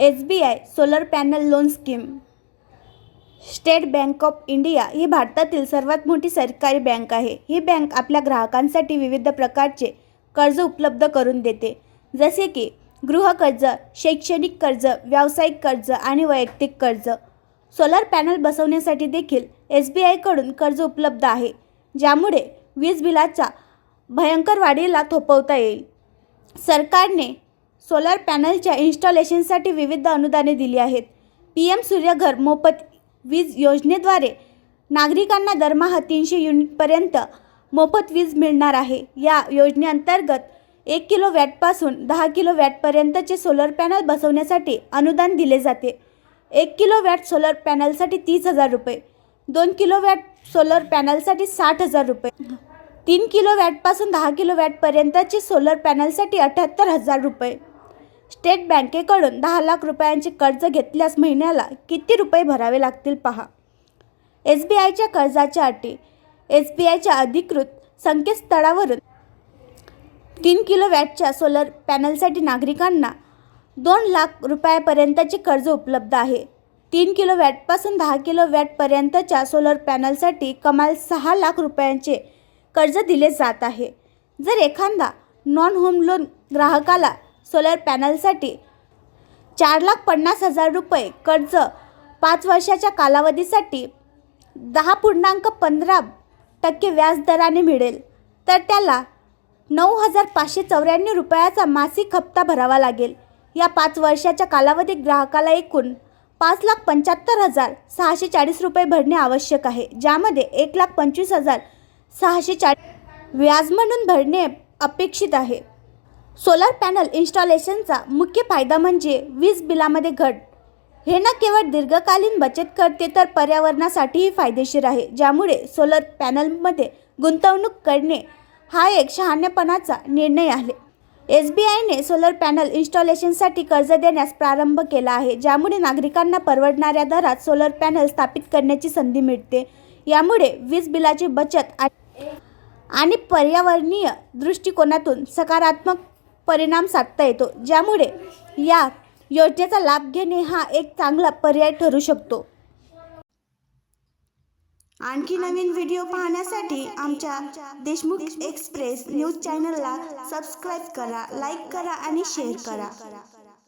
SBI solar panel loan scheme. State bank of India ही भारतातील सर्वात मोठी सरकारी बँक आहे. ही बँक आपल्या ग्राहकांसाठी विविध प्रकारचे कर्ज उपलब्ध करून देते, जसे की गृहकर्ज, शैक्षणिक कर्ज, व्यावसायिक कर्ज आणि वैयक्तिक कर्ज. सोलर पॅनल बसवण्यासाठी देखील SBI कडून कर्ज उपलब्ध आहे, ज्यामुळे वीज बिलाच्या भयंकर वाढीला थोपवता येईल. सरकारने सोलर पॅनलच्या इन्स्टॉलेशनसाठी विविध अनुदाने दिली आहेत. PM सूर्यघर मोफत वीज योजनेद्वारे नागरिकांना दरमहा 300 युनिटपर्यंत मोफत वीज मिळणार आहे. या योजनेअंतर्गत 1 किलोवॅटपासून 10 किलोवॅटपर्यंतचे सोलर पॅनल बसवण्यासाठी अनुदान दिले जाते. 1 किलोवॅट सोलर पॅनलसाठी 30,000 रुपये, 2 किलोवॅट सोलर पॅनलसाठी 60,000 रुपये, 3 किलोवॅटपासून 10 किलोवॅटपर्यंतचे सोलर पॅनलसाठी 78,000 रुपये. स्टेट बँकेकडून 10 लाख रुपयांचे कर्ज घेतल्यास महिन्याला किती रुपये भरावे लागतील पहा. SBIच्या कर्जाच्या अटी. SBIच्या अधिकृत संकेतस्थळावरून 3 किलोवॅटच्या सोलर पॅनलसाठी नागरिकांना 2 लाख रुपयांपर्यंतचे कर्ज उपलब्ध आहे. 3 किलोवॅटपासून 10 किलोवॅटपर्यंतच्या सोलर पॅनलसाठी कमाल 6 लाख रुपयांचे कर्ज दिले जात आहे. जर एखादा नॉन होम लोन ग्राहकाला सोलर पॅनलसाठी 4,50,000 रुपये कर्ज 5 वर्षाच्या कालावधीसाठी 10.15% व्याजदराने मिळेल, तर त्याला 9,594 रुपयाचा मासिक हप्ता भरावा लागेल. या 5 वर्षाच्या कालावधीत ग्राहकाला एकूण 5,75,640 रुपये भरणे आवश्यक आहे, ज्यामध्ये 1,25,640 व्याज म्हणून भरणे अपेक्षित आहे. सोलर पॅनल इन्स्टॉलेशनचा मुख्य फायदा म्हणजे वीज बिलामध्ये घट. हे न केवळ दीर्घकालीन बचत करते, तर पर्यावरणासाठीही फायदेशीर आहे, ज्यामुळे सोलर पॅनलमध्ये गुंतवणूक करणे हा एक शहाणेपणाचा निर्णय आहे. SBIने सोलर पॅनल इन्स्टॉलेशनसाठी कर्ज देण्यास प्रारंभ केला आहे, ज्यामुळे नागरिकांना परवडणाऱ्या दरात सोलर पॅनल स्थापित करण्याची संधी मिळते. यामुळे वीज बिलाची बचत आणि पर्यावरणीय दृष्टिकोनातून सकारात्मक परिणाम साधता येतो, ज्यामुळे या योजनेचा लाभ घेणे हा एक चांगला पर्याय ठरू शकतो. आणखी नवीन व्हिडिओ पाहण्यासाठी आमच्या देशमुख एक्सप्रेस न्यूज चॅनलला सबस्क्राईब करा, लाईक करा आणि शेअर करा.